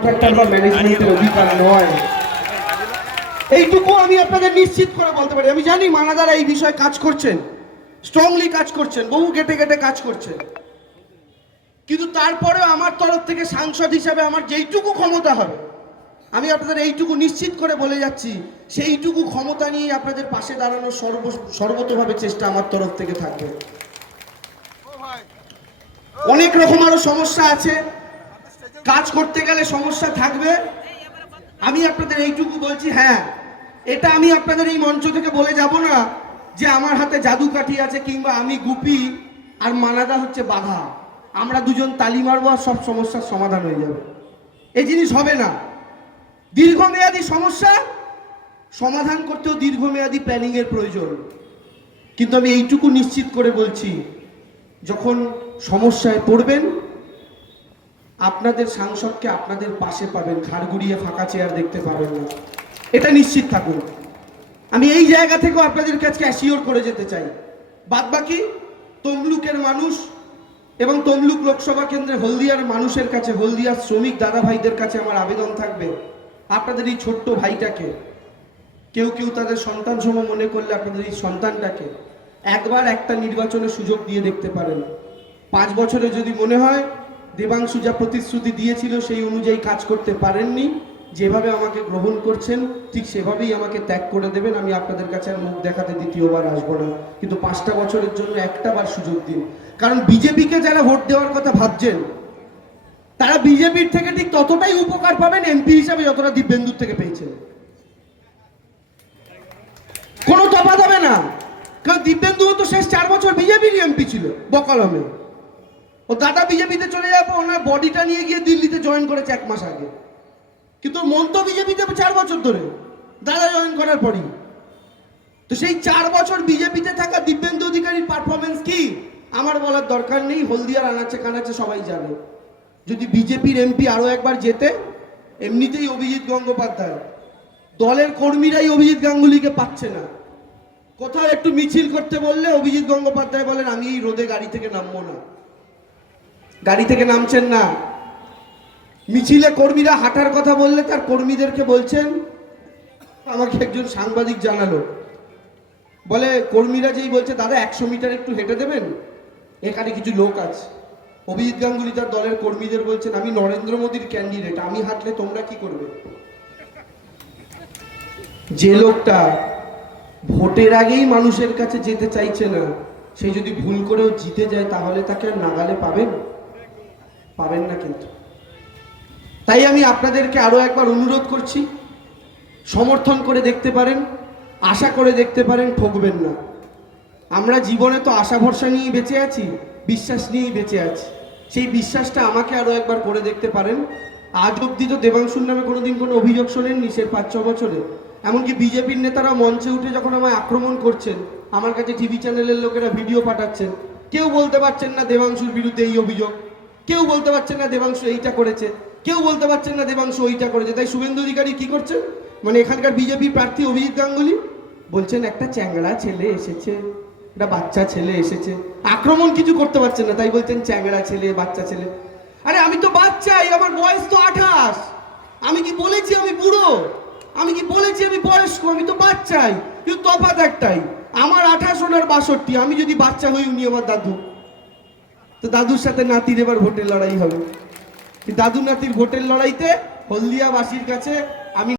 Contractor বা ম্যানেজমেন্টের অধিকার নয়, এইটুকু আমি আপনাদের নিশ্চিত করে বলতে পারি। আমি জানি মানাদারা এই বিষয়ে কাজ করছেন, স্ট্রংলি কাজ করছেন, বহু গেটে গেটে কাজ করছেন, কিন্তু তারপরেও আমার তরফ থেকে সাংসদ হিসাবে আমার যেইটুকু ক্ষমতা হবে, আমি আপনাদের এইটুকু নিশ্চিত করে বলে যাচ্ছি, সেইটুকু ক্ষমতা নিয়ে আপনাদের পাশে দাঁড়ানোর সর্বতোভাবে চেষ্টা আমার তরফ থেকে থাকবে। অনেক রকম আরো সমস্যা আছে, কাজ করতে গেলে সমস্যা থাকবে। আমি আপনাদের এইটুকু বলছি, হ্যাঁ, এটা আমি আপনাদের এই মঞ্চ থেকে বলে যাব না যে আমার হাতে জাদু কাঠি আছে কিংবা আমি গুপি আর মানাদা হচ্ছে বাঘা, আমরা দুজন তালি মারবো আর সব সমস্যার সমাধান হয়ে যাবে। এই জিনিস হবে না। দীর্ঘমেয়াদী সমস্যা সমাধান করতেও দীর্ঘমেয়াদী প্ল্যানিং এর প্রয়োজন। কিন্তু আমি এইটুকু নিশ্চিত করে বলছি, যখন সমস্যায় পড়বেন আপনাদের সাংসদকে আপনাদের পাশে পাবেন, ঘাড় ঘুরিয়ে ফাঁকা চেয়ার দেখতে পাবেন না, এটা নিশ্চিত থাকুন। আমি এই জায়গা থেকেও আপনাদের কাছে অ্যাসিওর করে যেতে চাই। বাদবাকি তমলুকের মানুষ এবং তমলুক লোকসভা কেন্দ্রে হলদিয়ার মানুষের কাছে, হলদিয়ার শ্রমিক দাদা ভাইদের কাছে আমার আবেদন থাকবে, আপনাদের এই ছোট্ট ভাইটাকে, কেউ কেউ তাদের সন্তান সম মনে করলে আপনাদের এই সন্তানটাকে একবার একটা নির্বাচনের সুযোগ দিয়ে দেখতে পারেন। 5 বছরে যদি মনে হয় দেবাংশু যা প্রতিশ্রুতি দিয়েছিল সেই অনুযায়ী কাজ করতে পারেননি, যেভাবে আমাকে গ্রহণ করছেন ঠিক সেভাবেই আমাকে ত্যাগ করে দেবেন। আমি আপনাদের কাছে আর মুখ দেখাতে দ্বিতীয়বার আসবো না, কিন্তু 5টা বছরের জন্য একটা বার সুযোগ দিন। কারণ বিজেপিকে যারা ভোট দেওয়ার কথা ভাবছেন তারা বিজেপির থেকে ঠিক ততটাই উপকার পাবেন এমপি হিসাবে যতটা দিব্যেন্দুর থেকে পেয়েছেন। কোনো তফাৎ হবে না, কারণ দিব্যেন্দু তো শেষ 4 বছর বিজেপির এমপি ছিল বকলমে। ও দাদা বিজেপিতে চলে যাবো, ওনার বডিটা নিয়ে গিয়ে দিল্লিতে জয়েন করেছে 1 মাস আগে, কিন্তু মন তো বিজেপিতে 4 বছর ধরে দাদা জয়েন করার পরই। তো সেই 4 বছর বিজেপিতে থাকা দিব্যেন্দু অধিকারীর পারফরমেন্স কি আমার বলার দরকার নেই, হলদিয়ার আনাচে কানাচে সবাই জানে। যদি বিজেপির এমপি আরো একবার যেতে, এমনিতেই অভিজিৎ গঙ্গোপাধ্যায়, দলের কর্মীরাই অভিজিৎ গাঙ্গুলিকে পাচ্ছে না। কোথাও একটু মিছিল করতে বললে অভিজিৎ গঙ্গোপাধ্যায় বলেন আমি এই রোদে গাড়ি থেকে নামবো না। গাড়ি থেকে নামছেন না। মিছিলে কর্মীরা হাঁটার কথা বললে তার কর্মীদেরকে বলছেন, আমাকে একজন সাংবাদিক জানালো, বলে কর্মীরা যেই বলছে দাদা 100 মিটার একটু হেঁটে দেবেন, এখানে কিছু লোক আছে। অভিজিৎ গাঙ্গুলি তার দলের কর্মীদের বলছেন আমি নরেন্দ্র মোদীর ক্যান্ডিডেট, আমি হাঁটলে তোমরা কি করবে? যে লোকটা ভোটের আগেই মানুষের কাছে যেতে চাইছে না, সে যদি ভুল করেও জিতে যায় তাহলে তাকে আর নাগালে পাবেন? পাবেন না। কিন্তু তাই আমি আপনাদেরকে আরো একবার অনুরোধ করছি, সমর্থন করে দেখতে পারেন, আশা করে দেখতে পারেন, ঠকবেন না। আমরা জীবনে তো আশা ভরসা নিয়েই বেঁচে আছি, বিশ্বাস নিয়েই বেঁচে আছি। সেই বিশ্বাসটা আমাকে আরো একবার করে দেখতে পারেন। আজ অব্দি তো দেবাংশুর নামে কোনোদিন কোনো অভিযোগ শোনেননি সে 5-6 বছরে। এমনকি বিজেপির নেতারা মঞ্চে উঠে যখন আমায় আক্রমণ করছেন, আমার কাছে টিভি চ্যানেলের লোকেরা ভিডিও পাঠাচ্ছেন, কেউ বলতে পারছেন না দেবাংশুর বিরুদ্ধে এই অভিযোগ, কেউ বলতে পারছেন না দেবাংশু এইটা করেছে, কেউ বলতে পারছেন না দেবাংশু ওইটা করেছে। তাই শুভেন্দু অধিকারী কি করছেন, মানে এখানকার বিজেপি প্রার্থী অভিজিৎ গাঙ্গুলি বলছেন একটা চ্যাংড়া ছেলে এসেছে, একটা বাচ্চা ছেলে এসেছে, আক্রমণ কিছু করতে পারছেন না, তাই বলছেন চ্যাংড়া ছেলে, বাচ্চা ছেলে। আরে আমি তো বাচ্চাই, আমার বয়স তো 28। আমি কি বলেছি আমি বুড়ো? আমি কি বলেছি আমি বয়স্ক? আমি তো বাচ্চাই, কিন্তু তফাৎ একটাই, আমার 28 ওনার 62। আমি যদি বাচ্চা হই, উনি আমার দাদু, তো দাদুর সাথে নাতির এবার ভোটের লড়াই হবে। দাদু নাতির ভোটের লড়াইতে হলদিয়াবাসীর কাছে